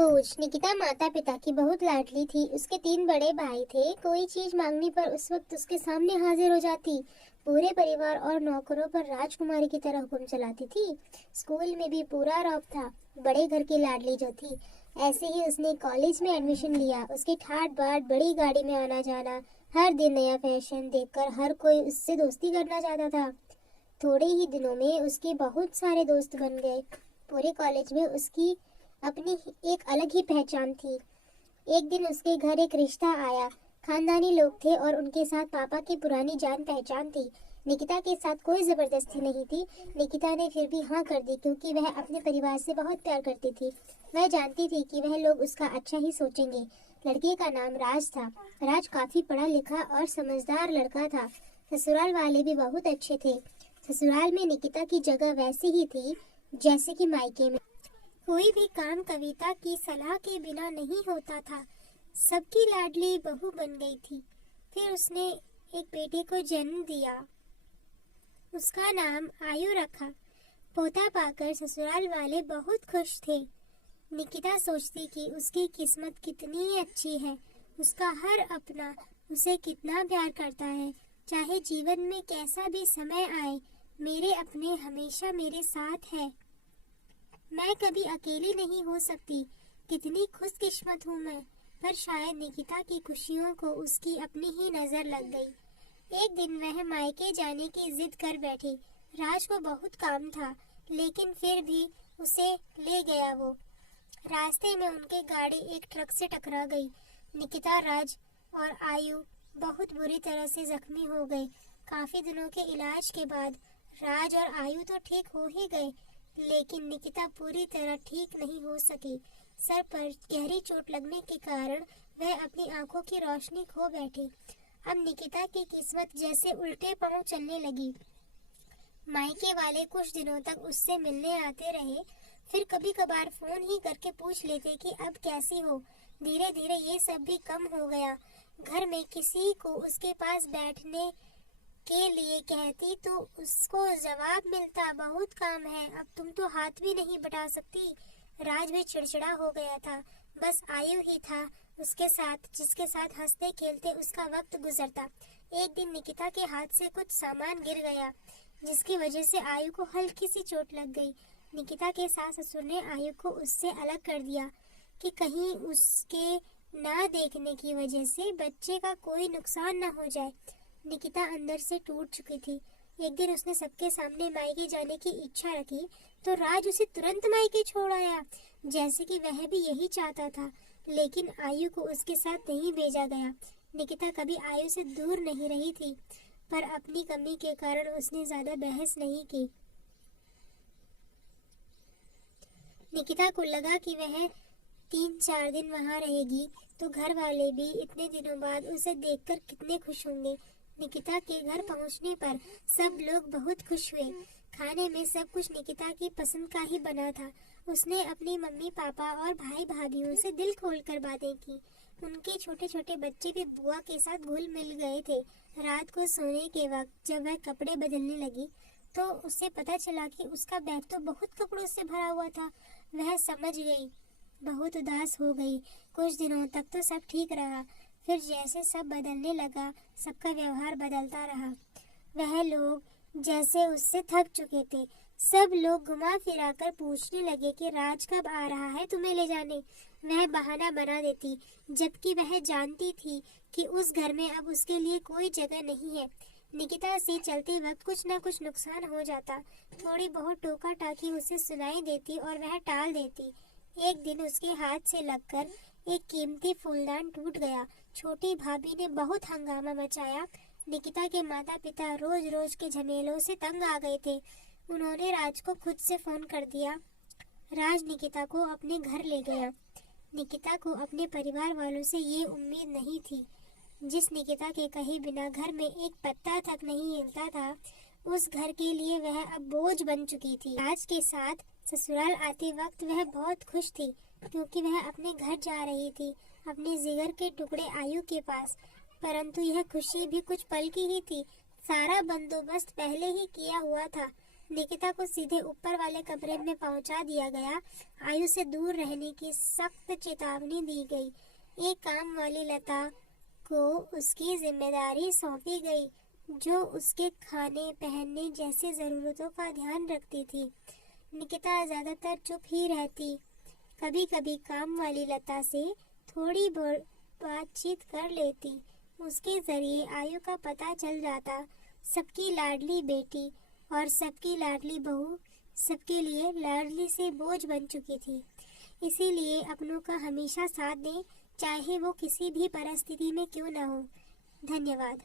बोझ। निकिता माता पिता की बहुत लाडली थी। उसके 3 बड़े भाई थे। कोई चीज मांगने पर उस वक्त उसके सामने हाजिर हो जाती। पूरे परिवार और नौकरों पर राजकुमारी की तरह हुक्म चलाती थी। स्कूल में भी पूरा रौब था। बड़े घर की लाडली जो थी। ऐसे ही उसने कॉलेज में एडमिशन लिया। उसकी ठाट बाट, बड़ी गाड़ी में आना जाना, हर दिन नया फैशन देखकर हर कोई उससे दोस्ती करना चाहता था। थोड़े ही दिनों में उसके बहुत सारे दोस्त बन गए। पूरे कॉलेज में उसकी अपनी एक अलग ही पहचान थी। एक दिन उसके घर एक रिश्ता आया। खानदानी लोग थे और उनके साथ पापा की पुरानी जान पहचान थी। निकिता के साथ कोई जबरदस्ती नहीं थी। निकिता ने फिर भी हाँ कर दी क्योंकि वह अपने परिवार से बहुत प्यार करती थी। वह जानती थी कि वह लोग उसका अच्छा ही सोचेंगे। लड़के का नाम राज था। राज काफी पढ़ा लिखा और समझदार लड़का था। ससुराल वाले भी बहुत अच्छे थे। ससुराल में निकिता की जगह वैसे ही थी जैसे कि मायके में। कोई भी काम कविता की सलाह के बिना नहीं होता था। सबकी लाडली बहू बन गई थी। फिर उसने एक बेटे को जन्म दिया। उसका नाम आयु रखा। पोता पाकर ससुराल वाले बहुत खुश थे। निकिता सोचती कि उसकी किस्मत कितनी अच्छी है। उसका हर अपना उसे कितना प्यार करता है। चाहे जीवन में कैसा भी समय आए, मेरे अपने हमेशा मेरे साथ है। मैं कभी अकेली नहीं हो सकती। कितनी खुशकिस्मत हूँ मैं। पर शायद निकिता की खुशियों को उसकी अपनी ही नजर लग गई। एक दिन वह मायके जाने की जिद कर बैठी। राज को बहुत काम था, लेकिन फिर भी उसे ले गया वो। रास्ते में उनकी गाड़ी एक ट्रक से टकरा गई। निकिता, राज और आयु बहुत बुरी तरह से जख्मी हो गए। काफी दिनों के इलाज के बाद राज और आयु तो ठीक हो ही गए, लेकिन निकिता पूरी तरह ठीक नहीं हो सकी। सर पर गहरी चोट लगने के कारण वह अपनी आंखों की रोशनी खो बैठी। अब निकिता की किस्मत जैसे उल्टे पांव चलने लगी। मायके वाले कुछ दिनों तक उससे मिलने आते रहे, फिर कभी कभार फोन ही करके पूछ लेते कि अब कैसी हो। धीरे धीरे ये सब भी कम हो गया। घर में किसी को उसके पास बैठने के लिए कहती तो उसको जवाब मिलता, बहुत काम है, अब तुम तो हाथ भी नहीं बटा सकती। राज भी चिड़चिड़ा हो गया था। बस आयु ही था उसके साथ, जिसके साथ हंसते खेलते उसका वक्त गुजरता। एक दिन निकिता के हाथ से कुछ सामान गिर गया, जिसकी वजह से आयु को हल्की सी चोट लग गई। निकिता के सास ससुर ने आयु को उससे अलग कर दिया कि कहीं उसके ना देखने की वजह से बच्चे का कोई नुकसान न हो जाए। निकिता अंदर से टूट चुकी थी। एक दिन उसने सबके सामने मायके जाने की इच्छा रखी तो राज उसे तुरंत मायके छोड़ आया, जैसे कि वह भी यही चाहता था। लेकिन आयु को उसके साथ नहीं भेजा गया। निकिता कभी आयु से दूर नहीं रही थी, पर अपनी कमी के कारण उसने ज्यादा बहस नहीं की। निकिता को लगा कि वह 3-4 दिन वहाँ रहेगी तो घर वाले भी इतने दिनों बाद उसे देखकर कितने खुश होंगे। निकिता के घर पहुँचने पर सब लोग बहुत खुश हुए। खाने में सब कुछ निकिता की पसंद का ही बना था। उसने अपनी मम्मी पापा और भाई भाभीयों से दिल खोलकर बातें की। उनके छोटे छोटे बच्चे भी बुआ के साथ घुल मिल गए थे। रात को सोने के वक्त जब वह कपड़े बदलने लगी तो उसे पता चला कि उसका बैग तो बहुत कपड़ों से भरा हुआ था। वह समझ गई, बहुत उदास हो गई। कुछ दिनों तक तो सब ठीक रहा, फिर जैसे सब बदलने लगा, सबका व्यवहार बदलता रहा। वह लोग जैसे उससे थक चुके थे। सब लोग घुमा फिरा कर पूछने लगे कि राज कब आ रहा है तुम्हें ले जाने। वह बहाना बना देती, जबकि वह जानती थी कि उस घर में अब उसके लिए कोई जगह नहीं है। निकिता से चलते वक्त कुछ न कुछ नुकसान हो जाता। थोड़ी बहुत टोका टाकी उसे सुनाई देती और वह टाल देती। एक दिन उसके हाथ से लगकर एक कीमती फूलदान टूट गया। छोटी भाभी ने बहुत हंगामा मचाया। निकिता के माता पिता रोज रोज के झमेलों से तंग आ गए थे। उन्होंने राज को खुद से फोन कर दिया। राज निकिता को अपने घर ले गया। निकिता को अपने परिवार वालों से ये उम्मीद नहीं थी। जिस निकिता के कहे बिना घर में एक पत्ता तक नहीं हिलता था, उस घर के लिए वह अब बोझ बन चुकी थी। राज के साथ ससुराल आते वक्त वह बहुत खुश थी, क्योंकि वह अपने घर जा रही थी, अपने जिगर के टुकड़े आयु के पास। परंतु यह खुशी भी कुछ पल की ही थी। सारा बंदोबस्त पहले ही किया हुआ था। निकिता को सीधे ऊपर वाले कमरे में पहुंचा दिया गया। आयु से दूर रहने की सख्त चेतावनी दी गई। एक काम वाली लता को उसकी जिम्मेदारी सौंपी गई, जो उसके खाने पहनने जैसी जरूरतों का ध्यान रखती थी। निकिता ज्यादातर चुप ही रहती, कभी कभी काम वाली लता से थोड़ी बहुत बातचीत कर लेती। उसके जरिए आयु का पता चल जाता। सबकी लाडली बेटी और सबकी लाडली बहू सबके लिए लाडली से बोझ बन चुकी थी। इसीलिए अपनों का हमेशा साथ दें, चाहे वो किसी भी परिस्थिति में क्यों न हो। धन्यवाद।